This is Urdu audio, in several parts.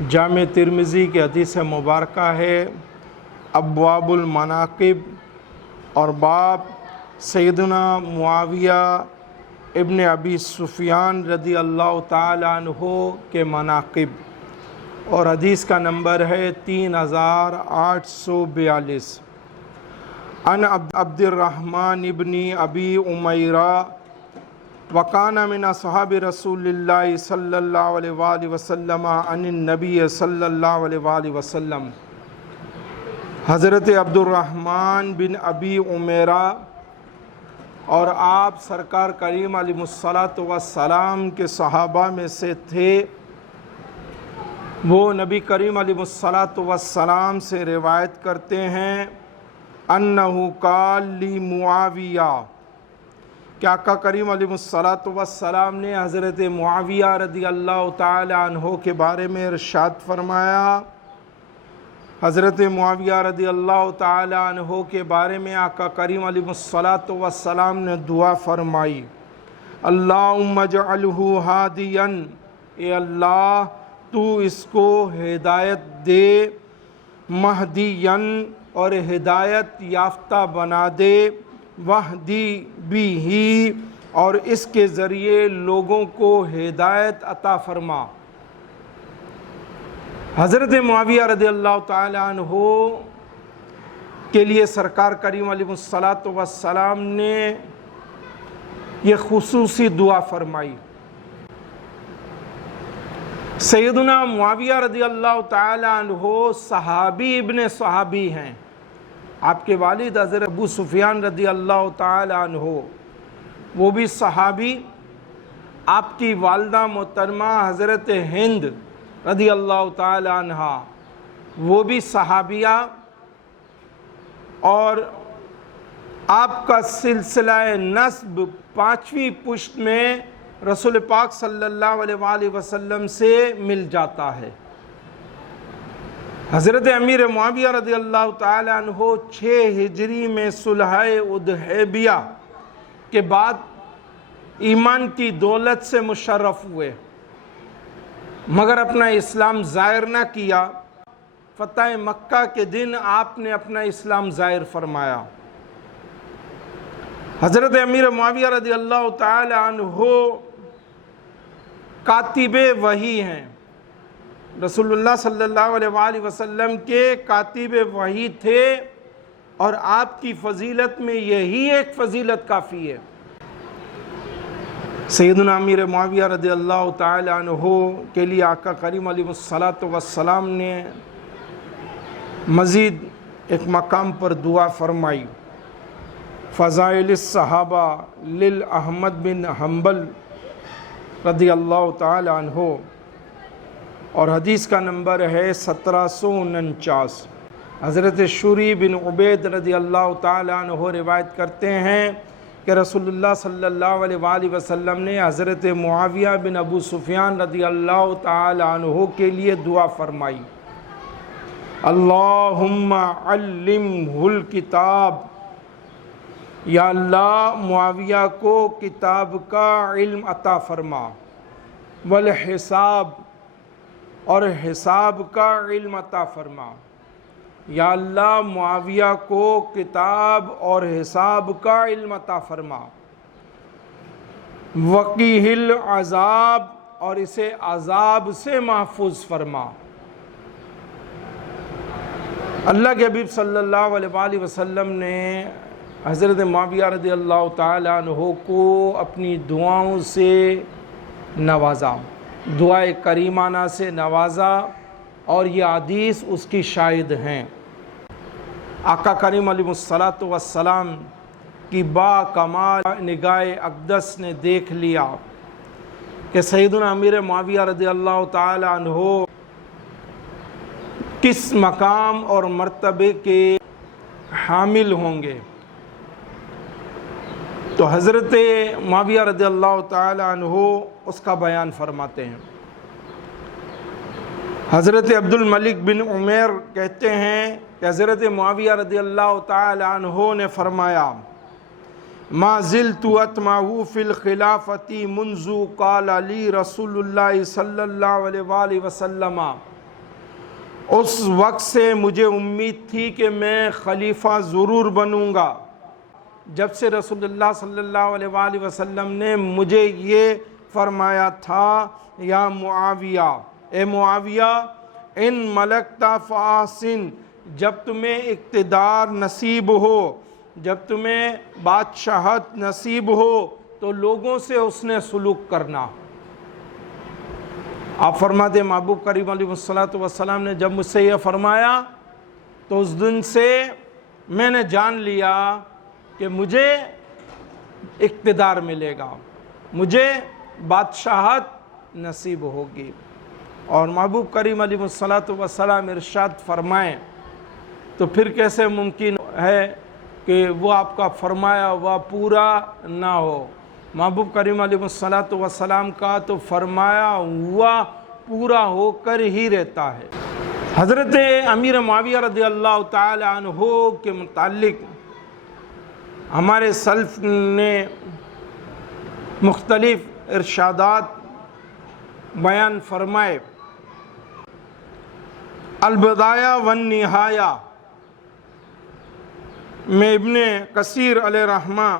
جامع ترمذی کی حدیث مبارکہ ہے ابواب المناقب، اور باب سیدنا معاویہ ابن ابی سفیان رضی اللہ تعالی عنہ کے مناقب، اور حدیث کا نمبر ہے 3842۔ ان عبد الرحمن ابن ابی امیرہ وکان من اصحاب رسول اللہ صلی اللہ علیہ وآلہ وسلم عن النبی صلی اللہ علیہ وآلہ وسلم۔ حضرت عبد الرحمن بن ابی امیرہ اور آپ سرکار کریم علیہ الصلاۃ والسلام کے صحابہ میں سے تھے۔ وہ نبی کریم علیہ الصلاۃ والسلام سے روایت کرتے ہیں انہ قال لی معاویہ، کہ آقا کریم علیہ الصلاۃ والسلام نے حضرت معاویہ رضی اللہ تعالی عنہ کے بارے میں ارشاد فرمایا۔ حضرت معاویہ رضی اللہ تعالی عنہ کے بارے میں آقا کریم علیہ الصلاۃ والسلام نے دعا فرمائی، اللہم اجعلہ ہادیا، اے اللہ تو اس کو ہدایت دے، مہدیا، اور ہدایت یافتہ بنا دے، وہدی بھی، اور اس کے ذریعے لوگوں کو ہدایت عطا فرما۔ حضرت معاویہ رضی اللہ تعالی عنہ کے لیے سرکار کریم علیہ الصلاۃ والسلام نے یہ خصوصی دعا فرمائی۔ سیدنا معاویہ رضی اللہ تعالی عنہ صحابی ابن صحابی ہیں۔ آپ کے والد حضرت ابو سفیان رضی اللہ تعالی عنہ وہ بھی صحابی، آپ کی والدہ محترمہ حضرت ہند رضی اللہ تعالی عنہ وہ بھی صحابیہ، اور آپ کا سلسلہ نسب 5ویں پشت میں رسول پاک صلی اللہ علیہ وآلہ وسلم سے مل جاتا ہے۔ حضرت امیر معاویہ رضی اللہ تعالی عنہ 6 ہجری میں صلح حدیبیہ کے بعد ایمان کی دولت سے مشرف ہوئے، مگر اپنا اسلام ظاہر نہ کیا۔ فتح مکہ کے دن آپ نے اپنا اسلام ظاہر فرمایا۔ حضرت امیر معاویہ رضی اللہ تعالی عنہ کاتب وحی ہیں، رسول اللہ صلی اللہ علیہ وآلہ وسلم کے کاتب وحی تھے، اور آپ کی فضیلت میں یہی ایک فضیلت کافی ہے۔ سیدنا امیر معاویہ رضی اللہ تعالی عنہ کے لیے آقا کریم علیہ الصلاۃ والسلام نے مزید ایک مقام پر دعا فرمائی، فضائل الصحابہ للأحمد بن حنبل رضی اللہ تعالی عنہ، اور حدیث کا نمبر ہے 1749۔ حضرت شوری بن عبید رضی اللہ تعالی عنہ روایت کرتے ہیں کہ رسول اللہ صلی اللہ علیہ وآلہ وسلم نے حضرت معاویہ بن ابو سفیان رضی اللہ تعالی عنہ کے لیے دعا فرمائی، اللہم علمہ الکتاب، یا اللہ معاویہ کو کتاب کا علم عطا فرما، والحساب، اور حساب کا علم عطا فرما۔ یا اللہ معاویہ کو کتاب اور حساب کا علم عطا فرما، وقیہ العذاب، اور اسے عذاب سے محفوظ فرما۔ اللہ کے حبیب صلی اللہ علیہ وآلہ وسلم نے حضرت معاویہ رضی اللہ تعالی عنہ کو اپنی دعاؤں سے نوازا، دعائے کریمانہ سے نوازا، اور یہ حدیث اس کی شاہد ہیں۔ آقا کریم علیہ الصلاۃ والسلام کی با کمال نگاہ اقدس نے دیکھ لیا کہ سیدنا امیر معاویہ رضی اللہ تعالی عنہ کس مقام اور مرتبے کے حامل ہوں گے۔ تو حضرت معاویہ رضی اللہ تعالی عنہ اس کا بیان فرماتے ہیں۔ حضرت عبد الملک بن عمیر کہتے ہیں کہ حضرت معاویہ رضی اللہ تعالی عنہ نے فرمایا، ما زلت اتمعه فی الخلافت منذ قال لی رسول اللہ صلی اللہ علیہ وآلہ وسلم اس وقت سے مجھے امید تھی کہ میں خلیفہ ضرور بنوں گا، جب سے رسول اللہ صلی اللہ علیہ وآلہ وسلم نے مجھے یہ فرمایا تھا، یا معاویہ، اے معاویہ، ان ملکتا فاحسن، جب تمہیں اقتدار نصیب ہو، جب تمہیں بادشاہت نصیب ہو تو لوگوں سے حسن سلوک کرنا۔ آپ فرماتے ہیں محبوب کریم علیہ الصلوۃ والسلام نے جب مجھ سے یہ فرمایا تو اس دن سے میں نے جان لیا کہ مجھے اقتدار ملے گا، مجھے بادشاہت نصیب ہوگی۔ اور محبوب کریم علیہ الصلوۃ والسلام ارشاد فرمائیں تو پھر کیسے ممکن ہے کہ وہ آپ کا فرمایا ہوا پورا نہ ہو؟ محبوب کریم علیہ الصلوۃ والسلام کا تو فرمایا ہوا پورا ہو کر ہی رہتا ہے۔ حضرت امیر معاویہ رضی اللہ تعالی عنہ کے متعلق ہمارے سلف نے مختلف ارشادات بیان فرمائے۔ البدایہ والنہایہ میں ابن کثیر علیہ رحمہ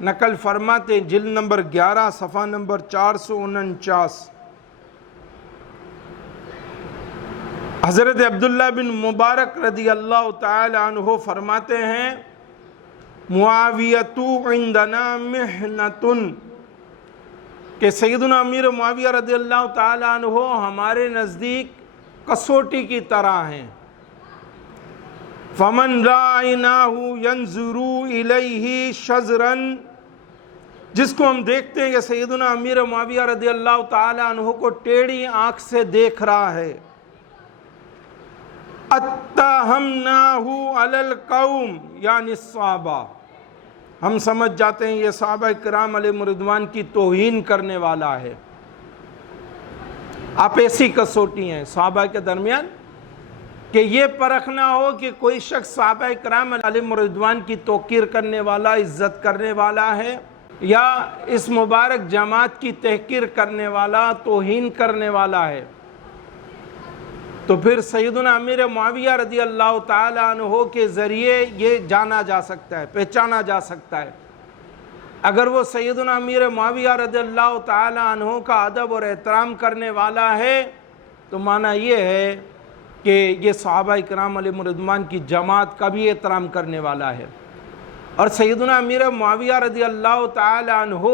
نقل فرماتے، جلد نمبر 11 صفحہ نمبر 449، حضرت عبداللہ بن مبارک رضی اللہ تعالی عنہ فرماتے ہیں، معاویۃ عندنا محنۃ، کہ سیدنا امیر معاویہ رضی اللہ تعالی عنہ ہمارے نزدیک کسوٹی کی طرح ہیں۔ فمن رأیناہ ینظر الیہ شزرا، جس کو ہم دیکھتے ہیں کہ سیدنا امیر معاویہ رضی اللہ تعالی عنہ کو ٹیڑھی آنکھ سے دیکھ رہا ہے، اتہمناہ علی القوم، یعنی صحابہ، ہم سمجھ جاتے ہیں یہ صحابہ کرام علیہم رضوان کی توہین کرنے والا ہے۔ آپ ایسی کسوٹی ہیں صحابہ کے درمیان کہ یہ پرکھنا ہو کہ کوئی شخص صحابہ کرام علیہم رضوان کی توقیر کرنے والا، عزت کرنے والا ہے، یا اس مبارک جماعت کی تحقیر کرنے والا، توہین کرنے والا ہے، تو پھر سیدنا امیر معاویہ رضی اللہ تعالی عنہ کے ذریعے یہ جانا جا سکتا ہے، پہچانا جا سکتا ہے۔ اگر وہ سیدنا امیر معاویہ رضی اللہ تعالی عنہ کا ادب اور احترام کرنے والا ہے تو معنی یہ ہے کہ یہ صحابہ کرام علیہم رضوان کی جماعت کا بھی احترام کرنے والا ہے۔ اور سیدنا امیر معاویہ رضی اللہ تعالی عنہ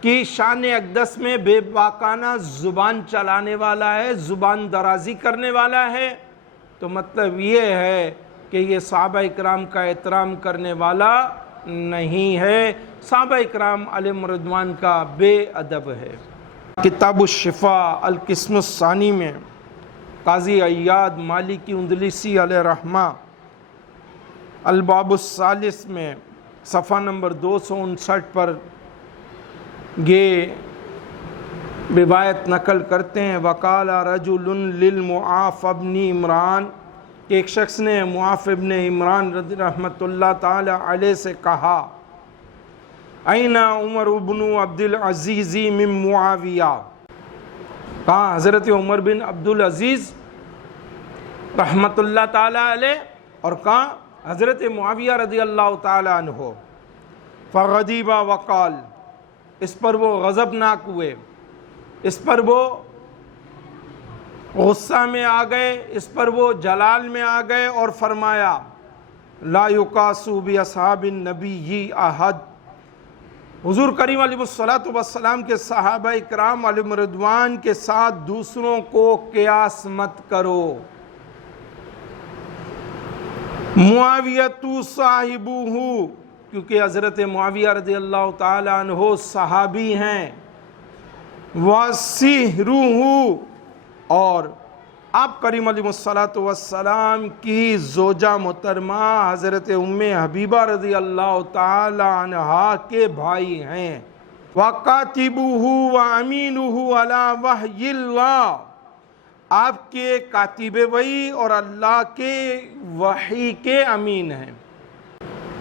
کی شان اقدس میں بے باکانہ زبان چلانے والا ہے، زبان درازی کرنے والا ہے، تو مطلب یہ ہے کہ یہ صحابہ اکرام کا احترام کرنے والا نہیں ہے، صحابہ اکرام علیہم رضوان کا بے ادب ہے۔ کتاب الشفاء القسم الثانی میں قاضی عیاد مالکی اندلسی علیہ رحمہ الباب الثالث میں صفحہ نمبر 259 پر یہ روایت نقل کرتے ہیں، وقال رجل للمعاف ابن عمران، کہ ایک شخص نے معاف ابن عمران رحمۃ اللہ تعالی علیہ سے کہا، این عمر بن عبد العزیز من معاویہ، کہا حضرت عمر بن عبد العزیز رحمۃ اللہ تعالی علیہ، اور کہا حضرت معاویہ رضی اللہ تعالی عنہ، فغضب وقال، اس پر وہ غضبناک ہوئے، اس پر وہ غصہ میں آ گئے، اس پر وہ جلال میں آ گئے، اور فرمایا لا یقاسو باصحاب النبی احد، حضور کریم علیہ الصلوۃ والسلام کے صحابہ کرام علیہم رضوان کے ساتھ دوسروں کو قیاس مت کرو۔ معاویۃ صاحبہ، کیونکہ حضرت معاویہ رضی اللہ تعالی عنہ صحابی ہیں، وَسِحْرُهُ، اور آپ کریم علیہ الصلوۃ والسلام کی زوجہ محترمہ حضرت ام حبیبہ رضی اللہ تعالی عنہا کے بھائی ہیں، وَقَاتِبُهُ وَأَمِينُهُ عَلَى وَحْيِ اللَّهِ، آپ کے کاتب وحی اور اللہ کے وحی کے امین ہیں۔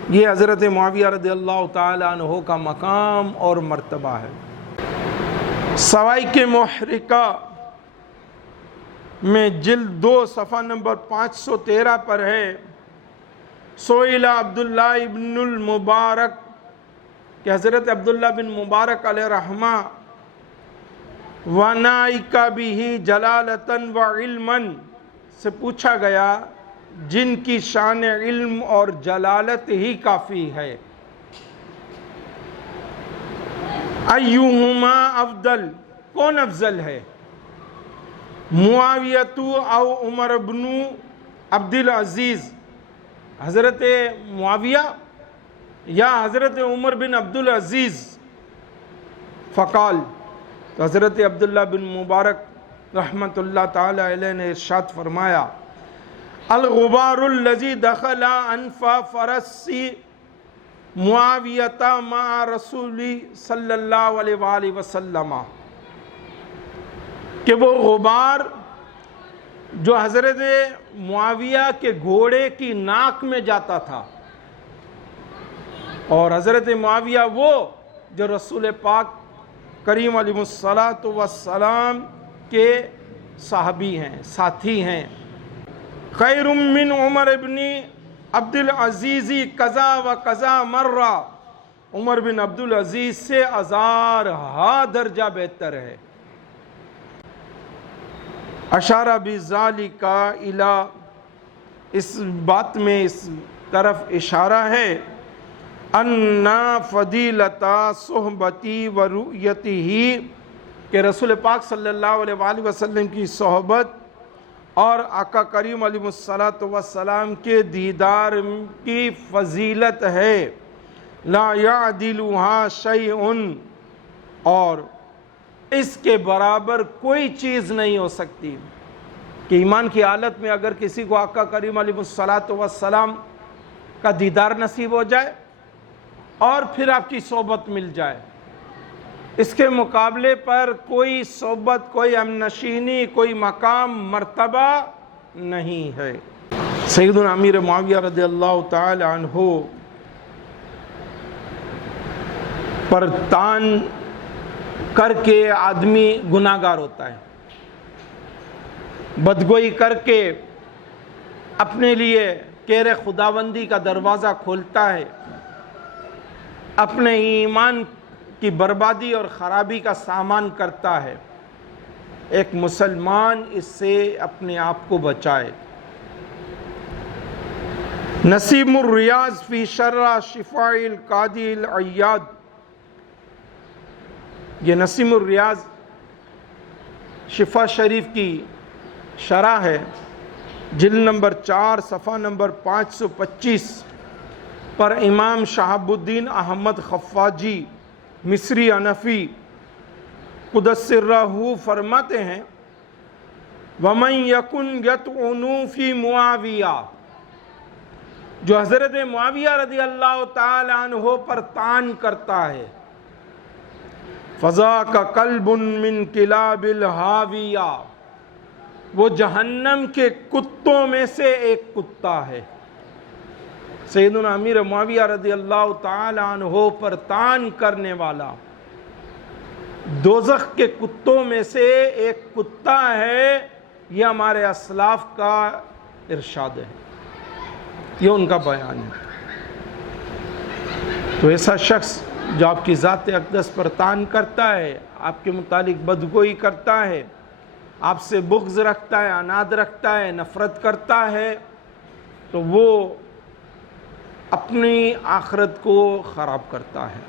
یہ حضرت معاویہ رضی اللہ تعالی عنہ کا مقام اور مرتبہ ہے۔ سوائے کے محرقہ میں جلد 2 صفحہ نمبر 513 پر ہے، سئل عبداللہ ابن المبارک کہ حضرت عبداللہ بن مبارک علیہ رحمہ وَنَائِكَ بِهِ جَلَالَةً وَعِلْمًا سے پوچھا گیا جن کی شان علم اور جلالت ہی کافی ہے، ایہما افضل، کون افضل ہے، معاویۃ او عمر بن عبد العزیز، حضرت معاویہ یا حضرت عمر بن عبد العزیز؟ فقال، تو حضرت عبداللہ بن مبارک رحمت اللہ تعالی علیہ نے ارشاد فرمایا، الغبار الذی دخل انف فرس معاویۃ مع رسول صلی اللہ علیہ وآلہ وسلم، کہ وہ غبار جو حضرت معاویہ کے گھوڑے کی ناک میں جاتا تھا، اور حضرت معاویہ وہ جو رسول پاک کریم علیہ السلام کے صحابی ہیں، ساتھی ہیں، خیر من عمر ابن عبد العزیز قضا و قضا مرہ، عمر بن عبد العزیز سے 1000 درجہ بہتر ہے۔ اشارہ بذالک الی، اس بات میں اس طرف اشارہ ہے، ان فضیلت صحبتی و رؤیتہ، کہ رسول پاک صلی اللہ علیہ وآلہ وسلم کی صحبت اور آقا کریم علیہ السلام کے دیدار کی فضیلت ہے، لا یعدلها شیء، اور اس کے برابر کوئی چیز نہیں ہو سکتی، کہ ایمان کی حالت میں اگر کسی کو آقا کریم علیہ السلام کا دیدار نصیب ہو جائے اور پھر آپ کی صحبت مل جائے، اس کے مقابلے پر کوئی صحبت، کوئی ہمنشینی، کوئی مقام، مرتبہ نہیں ہے۔ سیدنا امیر معاویہ رضی اللہ تعالی عنہ پر تان کر کے آدمی گناہگار ہوتا ہے، بدگوئی کر کے اپنے لیے کہر خداوندی کا دروازہ کھولتا ہے، اپنے ایمان کی بربادی اور خرابی کا سامان کرتا ہے۔ ایک مسلمان اس سے اپنے آپ کو بچائے۔ نسیم الریاض فی شرح شفاء القاضی العیاض، یہ نسیم الریاض شفا شریف کی شرح ہے، جلد نمبر 4 صفحہ نمبر 525 پر امام شہاب الدین احمد خفاجی مصری حنفی قدس سرہ فرماتے ہیں، وَمَنْ يَكُنْ يَطْعُنُ فِي معاویہ، جو حضرت معاویہ رضی اللہ تعالی عنہ پر طعن کرتا ہے، فَذَاكَ قَلْبٌ مِّن كِلَابِ الْحَاوِیَہ، وہ جہنم کے کتوں میں سے ایک کتا ہے۔ سیدنا امیر معاویہ رضی اللہ تعالی عنہ پر طعن کرنے والا دوزخ کے کتوں میں سے ایک کتا ہے، یہ ہمارے اسلاف کا ارشاد ہے، یہ ان کا بیان ہے۔ تو ایسا شخص جو آپ کی ذات اقدس پر طعن کرتا ہے، آپ کے متعلق بدگوئی کرتا ہے، آپ سے بغض رکھتا ہے، عناد رکھتا ہے، نفرت کرتا ہے، تو وہ اپنی آخرت کو خراب کرتا ہے۔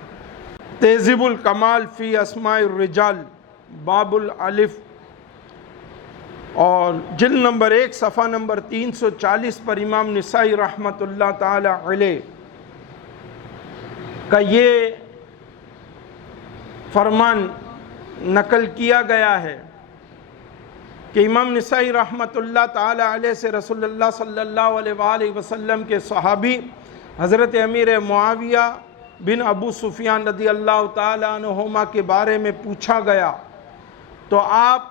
تہذیب الکمال فی اسماء الرجال باب الالف، اور جلد نمبر 1 صفحہ نمبر 340 پر امام نسائی رحمت اللہ تعالی علیہ کا یہ فرمان نقل کیا گیا ہے کہ امام نسائی رحمت اللہ تعالی علیہ سے رسول اللہ صلی اللہ علیہ وآلہ وسلم کے صحابی حضرت امیر معاویہ بن ابو سفیان رضی اللہ تعالی عنہما کے بارے میں پوچھا گیا، تو آپ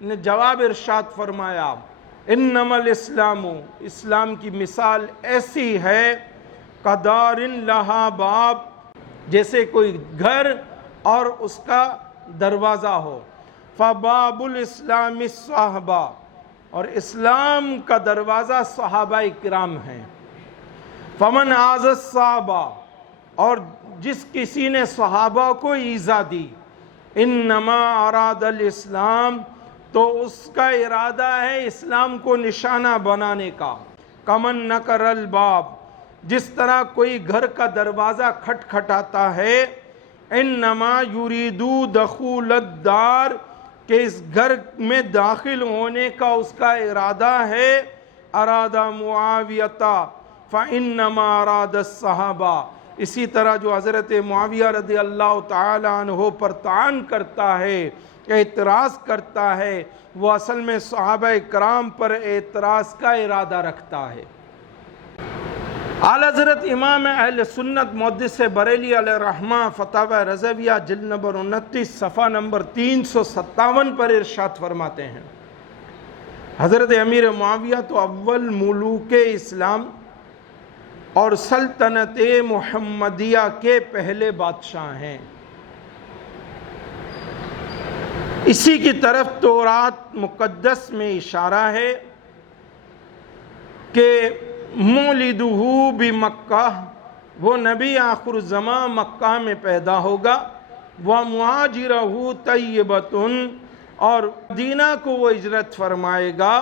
نے جواب ارشاد فرمایا، انما الاسلام، اسلام کی مثال ایسی ہے، قدار لہا باب، جیسے کوئی گھر اور اس کا دروازہ ہو، فباب الاسلام الصحبہ، اور اسلام کا دروازہ صحابہ کرام ہیں۔ فمن آذى الصحابہ، اور جس کسی نے صحابہ کو ایذا دی، انما اراد الاسلام، تو اس کا ارادہ ہے اسلام کو نشانہ بنانے کا۔ کمن نکر الباب، جس طرح کوئی گھر کا دروازہ کھٹکھٹاتا ہے، انما یریدو دخول الدار، کہ اس گھر میں داخل ہونے کا اس کا ارادہ ہے، ارادہ معاویہ فانما اراد الصحابہ، اسی طرح جو حضرت معاویہ رضی اللہ تعالی عنہ پر طعن کرتا ہے، اعتراض کرتا ہے، وہ اصل میں صحابہ کرام پر اعتراض کا ارادہ رکھتا ہے۔ اعلی حضرت امام اہل سنت محدث بریلی علیہ الرحمہ فتاوی رضویہ جلد نمبر 29 صفحہ نمبر 357 پر ارشاد فرماتے ہیں، حضرت امیر معاویہ تو اول ملوک اسلام اور سلطنت محمدیہ کے پہلے بادشاہ ہیں۔ اسی کی طرف تورات مقدس میں اشارہ ہے کہ مولدہ بمکہ، وہ نبی آخر الزمان مکہ میں پیدا ہوگا، ومہاجرہ طیبۃ، اور مدینہ کو وہ ہجرت فرمائے گا،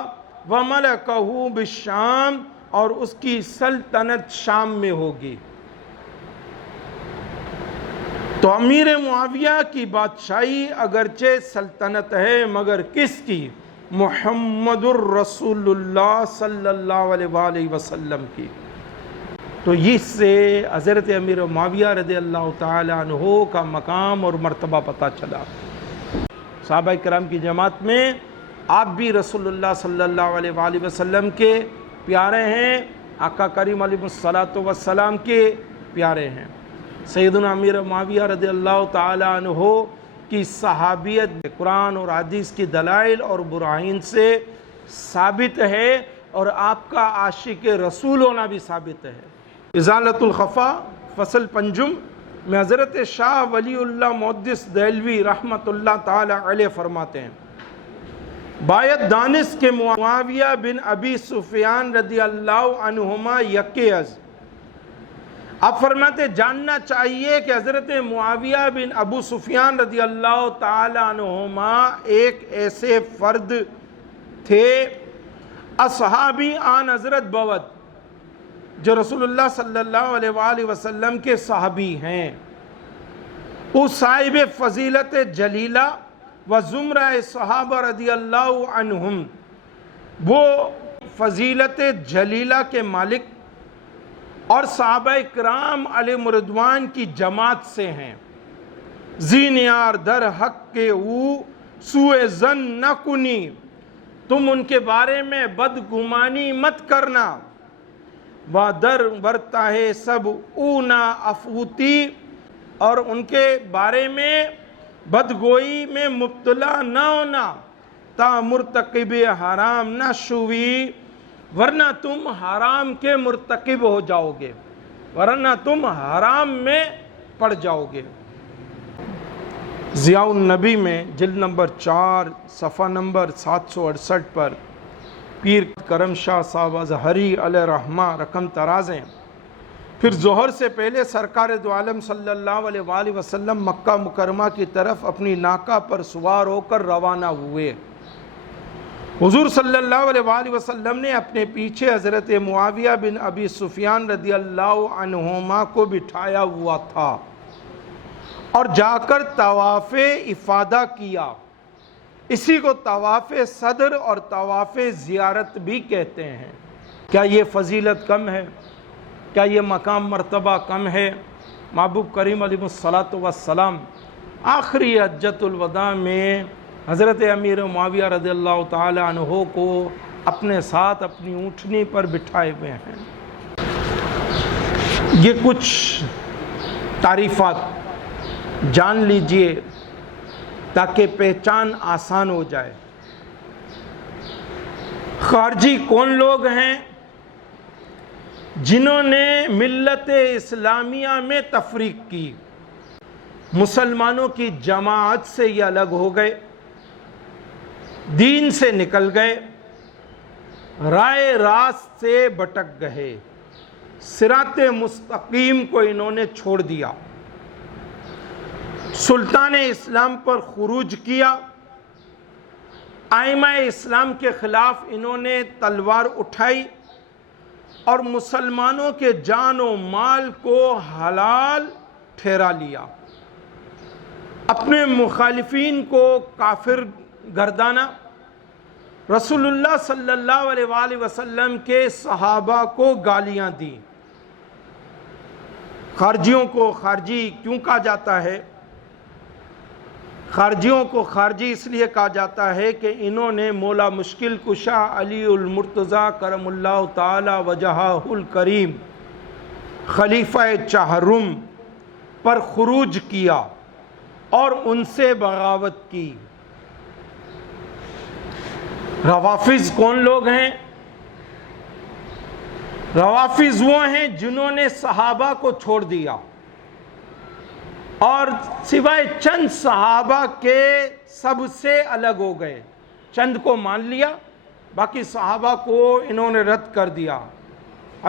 وملکہ بالشام، اور اس کی سلطنت شام میں ہوگی۔ تو امیر معاویہ کی بادشاہی اگرچہ سلطنت ہے، مگر کس کی؟ محمد الرسول اللہ صلی اللہ علیہ وآلہ وسلم کی۔ تو اس سے حضرت امیر معاویہ رضی اللہ تعالی عنہ کا مقام اور مرتبہ پتہ چلا۔ صحابہ کرام کی جماعت میں آپ بھی رسول اللہ صلی اللہ علیہ وآلہ وسلم کے پیارے ہیں، آقا کریم علیہ الصلوۃ والسلام کے پیارے ہیں۔ سیدنا امیر معاویہ رضی اللہ تعالی عنہ کی صحابیت قرآن اور حدیث کی دلائل اور براہین سے ثابت ہے، اور آپ کا عاشق رسول ہونا بھی ثابت ہے۔ ازالۃ الخفا فصل پنجم میں حضرت شاہ ولی اللہ محدث دہلوی رحمۃ اللہ تعالی علیہ فرماتے ہیں، باید دانست کے معاویہ بن ابی سفیان رضی اللہ عنہما یکے از، آپ فرماتے جاننا چاہیے کہ حضرت معاویہ بن ابو سفیان رضی اللہ تعالی عنہما ایک ایسے فرد تھے، اصحابی آن حضرت بود، جو رسول اللہ صلی اللہ علیہ وآلہ وسلم کے صحابی ہیں، اس صاحب فضیلت جلیلہ و زمرہ صحابہ رضی اللہ عنہم، وہ فضیلت جلیلہ کے مالک اور صحابہ کرام علیہ رضوان کی جماعت سے ہیں۔ زینیار در حق کے او سوء ظن نہ کنی، تم ان کے بارے میں بدگمانی مت کرنا، و در برتا ہے سب او نہ افوتی، اور ان کے بارے میں بدگوئی میں مبتلا نہ ہونا، تا مرتکب حرام نہ شوی، ورنہ تم حرام کے مرتکب ہو جاؤ گے، ورنہ تم حرام میں پڑ جاؤ گے۔ ضیاء النبی میں جلد نمبر 4 صفحہ نمبر 768 پر پیر کرم شاہ صاحب اظہری علیہ رحمہ رقم ترازیں، پھر ظہر سے پہلے سرکار دو عالم صلی اللہ علیہ وآلہ وسلم مکہ مکرمہ کی طرف اپنی ناقہ پر سوار ہو کر روانہ ہوئے۔ حضور صلی اللہ علیہ وآلہ وسلم نے اپنے پیچھے حضرت معاویہ بن ابی سفیان رضی اللہ عنہما کو بٹھایا ہوا تھا، اور جا کر طواف افادہ کیا۔ اسی کو طواف صدر اور طواف زیارت بھی کہتے ہیں۔ کیا یہ فضیلت کم ہے؟ کیا یہ مقام مرتبہ کم ہے؟ محبوب کریم علیہ الصلوۃ والسلام آخری حجۃ الوداع میں حضرت امیر معاویہ رضی اللہ تعالی عنہ کو اپنے ساتھ اپنی اونٹنی پر بٹھائے ہوئے ہیں۔ یہ کچھ تعریفات جان لیجئے تاکہ پہچان آسان ہو جائے۔ خارجی کون لوگ ہیں جنہوں نے ملت اسلامیہ میں تفریق کی؟ مسلمانوں کی جماعت سے یہ الگ ہو گئے، دین سے نکل گئے، رائے راست سے بھٹک گئے، صراط مستقیم کو انہوں نے چھوڑ دیا، سلطان اسلام پر خروج کیا، ائمہ اسلام کے خلاف انہوں نے تلوار اٹھائی اور مسلمانوں کے جان و مال کو حلال ٹھہرا لیا، اپنے مخالفین کو کافر گردانا، رسول اللہ صلی اللہ علیہ وآلہ وسلم کے صحابہ کو گالیاں دی۔ خارجیوں کو خارجی کیوں کہا جاتا ہے؟ خارجیوں کو خارجی اس لیے کہا جاتا ہے کہ انہوں نے مولا مشکل کشا علی المرتضیٰ کرم اللہ تعالی وجہہ الکریم خلیفہ چہرم پر خروج کیا اور ان سے بغاوت کی۔ روافض کون لوگ ہیں؟ روافض وہ ہیں جنہوں نے صحابہ کو چھوڑ دیا اور سوائے چند صحابہ کے سب سے الگ ہو گئے، چند کو مان لیا، باقی صحابہ کو انہوں نے رد کر دیا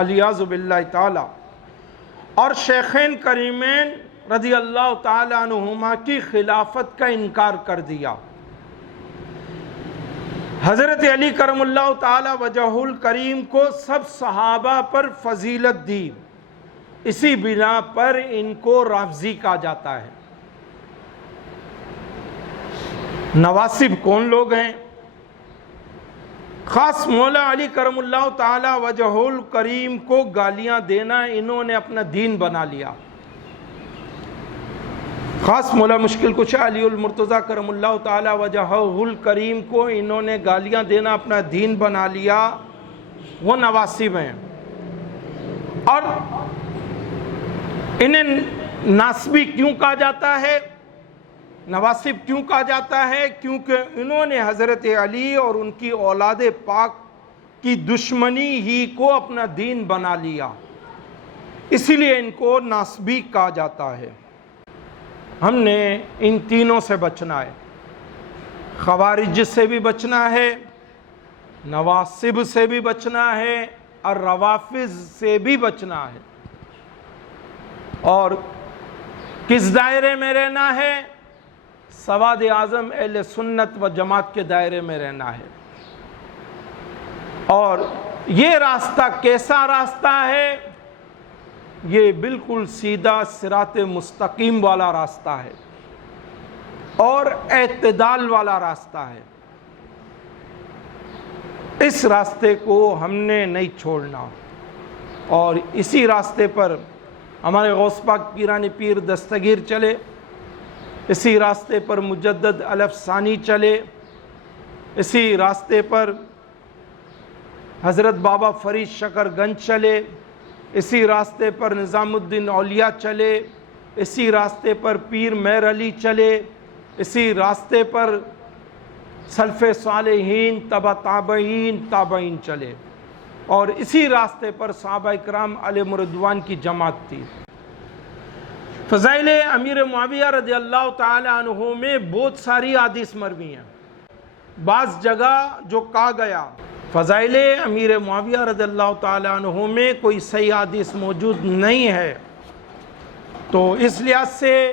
علیاذ باللہ تعالی، اور شیخین کریمین رضی اللہ تعالی عنہما کی خلافت کا انکار کر دیا۔ حضرت علی کرم اللہ تعالی وجہ الکریم کو سب صحابہ پر فضیلت دی، اسی بنا پر ان کو رافضی کہا جاتا ہے۔ نواصب کون لوگ ہیں؟ خاص مولا علی کرم اللہ تعالی وجہ الکریم کو گالیاں دینا انہوں نے اپنا دین بنا لیا۔ خاص مولا مشکل کشا علی المرتضیٰ کرم اللہ تعالی وجہ الکریم کو انہوں نے گالیاں دینا اپنا دین بنا لیا، وہ نواصب ہیں۔ اور انہیں ناصبی کیوں کہا جاتا ہے؟ نواصب کیوں کہا جاتا ہے؟ کیونکہ انہوں نے حضرت علی اور ان کی اولاد پاک کی دشمنی ہی کو اپنا دین بنا لیا، اسی لیے ان کو ناصبی کہا جاتا ہے۔ ہم نے ان تینوں سے بچنا ہے، خوارج سے بھی بچنا ہے، نواصب سے بھی بچنا ہے، اور روافض سے بھی بچنا ہے۔ اور کس دائرے میں رہنا ہے؟ سواد اعظم اہل سنت و جماعت کے دائرے میں رہنا ہے۔ اور یہ راستہ کیسا راستہ ہے؟ یہ بالکل سیدھا صراط مستقیم والا راستہ ہے اور اعتدال والا راستہ ہے۔ اس راستے کو ہم نے نہیں چھوڑنا، اور اسی راستے پر ہمارے غوث پاک پیران پیر دستگیر چلے، اسی راستے پر مجدد الف ثانی چلے، اسی راستے پر حضرت بابا فرید شکر گنج چلے، اسی راستے پر نظام الدین اولیاء چلے، اسی راستے پر پیر مہر علی چلے، اسی راستے پر سلف صالحین تبع تابعین چلے، اور اسی راستے پر صحابہ اکرام علیہم رضوان کی جماعت تھی۔ فضائل امیر معاویہ رضی اللہ تعالی عنہ میں بہت ساری حدیث مروی ہیں۔ بعض جگہ جو کہا گیا فضائل امیر معاویہ رضی اللہ تعالی عنہ میں کوئی صحیح حدیث موجود نہیں ہے، تو اس لحاظ سے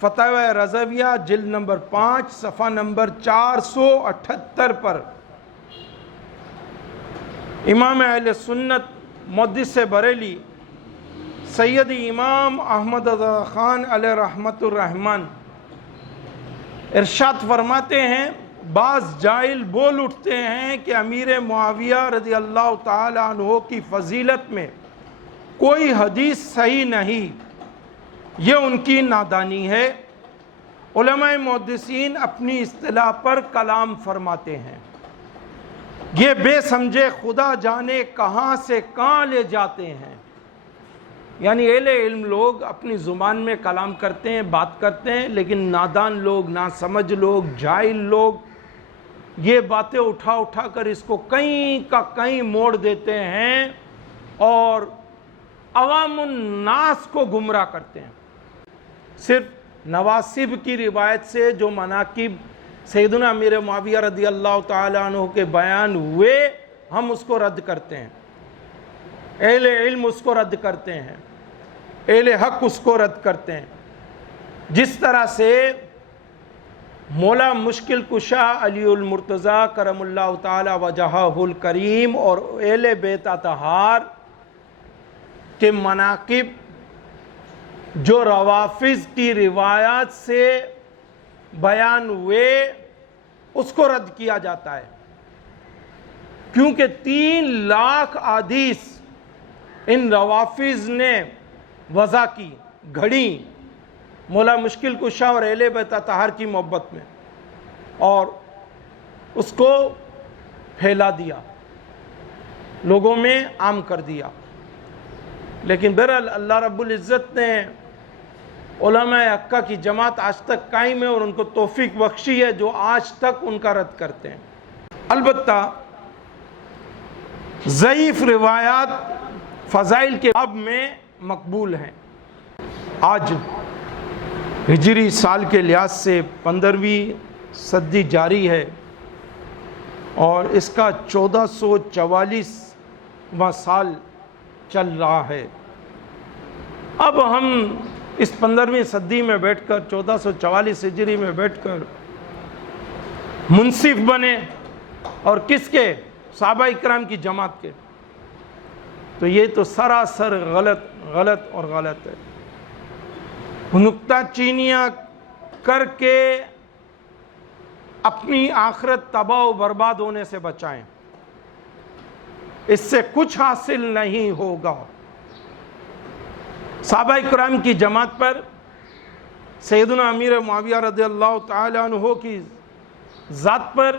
فتاوی رضویہ جلد نمبر 5 صفحہ نمبر 478 پر امام اہل سنت محدث بریلی سید امام احمد رضا خان علیہ رحمت الرحمن ارشاد فرماتے ہیں، بعض جاہل بول اٹھتے ہیں کہ امیر معاویہ رضی اللہ تعالی عنہ کی فضیلت میں کوئی حدیث صحیح نہیں، یہ ان کی نادانی ہے۔ علماء محدثین اپنی اصطلاح پر کلام فرماتے ہیں، یہ بے سمجھے خدا جانے کہاں سے کہاں لے جاتے ہیں، یعنی اہل علم لوگ اپنی زبان میں کلام کرتے ہیں، بات کرتے ہیں، لیکن نادان لوگ، ناسمجھ لوگ، جاہل لوگ یہ باتیں اٹھا اٹھا کر اس کو کہیں کا کہیں موڑ دیتے ہیں اور عوام الناس کو گمراہ کرتے ہیں۔ صرف نواصب کی روایت سے جو مناقب سیدنا امیر معاویہ رضی اللہ تعالی عنہ کے بیان ہوئے، ہم اس کو رد کرتے ہیں، اہل علم اس کو رد کرتے ہیں، اہل حق اس کو رد کرتے ہیں۔ جس طرح سے مولا مشکل کشا علی المرتضیٰ کرم اللہ تعالی وجہہ الکریم اور اہل بیت اطہار کے مناقب جو روافض کی روایات سے بیان ہوئے اس کو رد کیا جاتا ہے، کیونکہ 3 لاکھ احادیث ان روافض نے وضع کی، گھڑی مولا مشکل کشا اور اہل بیت اطہار کی محبت میں، اور اس کو پھیلا دیا، لوگوں میں عام کر دیا۔ لیکن بہرحال اللہ رب العزت نے علماء حقہ کی جماعت آج تک قائم ہے اور ان کو توفیق بخشی ہے جو آج تک ان کا رد کرتے ہیں۔ البتہ ضعیف روایات فضائل کے باب میں مقبول ہیں۔ آج ہجری سال کے لحاظ سے 15ویں صدی جاری ہے اور اس کا 1444واں سال چل رہا ہے۔ اب ہم اس 15ویں صدی میں بیٹھ کر 1444 ہجری میں بیٹھ کر منصف بنے، اور کس کے؟ صحابہ اکرام کی جماعت کے، تو یہ تو سراسر غلط اور غلط ہے۔ نکتہ چینیاں کر کے اپنی آخرت تباہ و برباد ہونے سے بچائیں، اس سے کچھ حاصل نہیں ہوگا۔ صحابہ کرام کی جماعت پر سیدنا امیر معاویہ رضی اللہ تعالی عنہ کی ذات پر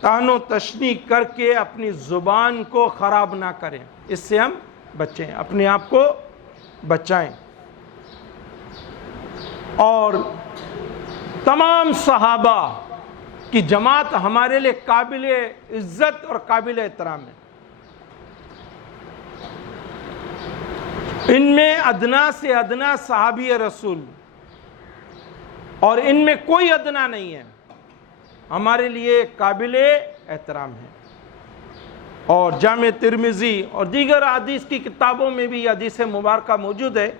طعن و تشنیع کر کے اپنی زبان کو خراب نہ کریں، اس سے ہم بچیں، اپنے آپ کو بچائیں۔ اور تمام صحابہ کی جماعت ہمارے لیے قابل عزت اور قابل احترام ہے۔ ان میں ادنا سے ادنا صحابی رسول اور ان میں کوئی ادنا نہیں ہے، ہمارے لیے قابل احترام ہے۔ اور جامع ترمذی اور دیگر حدیث کی کتابوں میں بھی یہ حدیث مبارکہ موجود ہے۔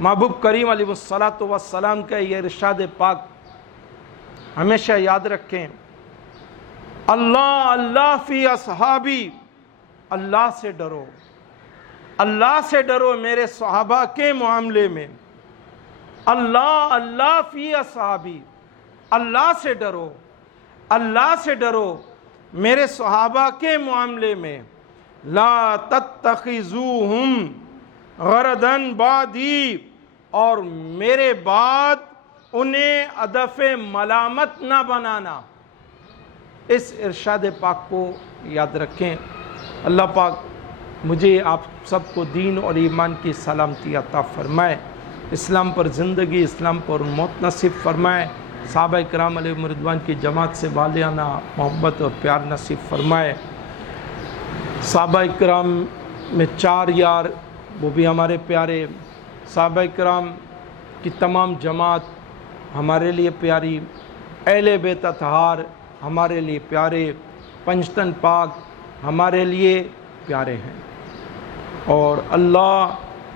محبوب کریم علیہ الصلوۃ والسلام کا یہ ارشاد پاک ہمیشہ یاد رکھیں، اللہ اللہ فی اصحابی، اللہ سے ڈرو، اللہ سے ڈرو میرے صحابہ کے معاملے میں، اللہ اللہ فی اصحابی، اللہ سے ڈرو، اللہ سے ڈرو میرے صحابہ کے معاملے میں، لا تتخذوہم غردن بعدی، اور میرے بعد انہیں ہدف ملامت نہ بنانا۔ اس ارشاد پاک کو یاد رکھیں۔ اللہ پاک مجھے آپ سب کو دین اور ایمان کی سلامتی عطا فرمائے، اسلام پر زندگی، اسلام پر موت نصیب فرمائے، صحابہ کرام علیہ رضوان کی جماعت سے والہانہ محبت اور پیار نصیب فرمائے۔ صحابہ کرام میں 4 یار، وہ بھی ہمارے پیارے، صحابہ کرام کی تمام جماعت ہمارے لیے پیاری، اہل بیت اطہار ہمارے لیے پیارے، پنجتن پاک ہمارے لیے پیارے ہیں، اور اللہ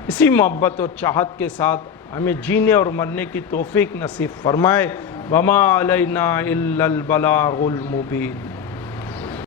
اسی محبت اور چاہت کے ساتھ ہمیں جینے اور مرنے کی توفیق نصیب فرمائے۔ وما علینا الا البلاغ المبین۔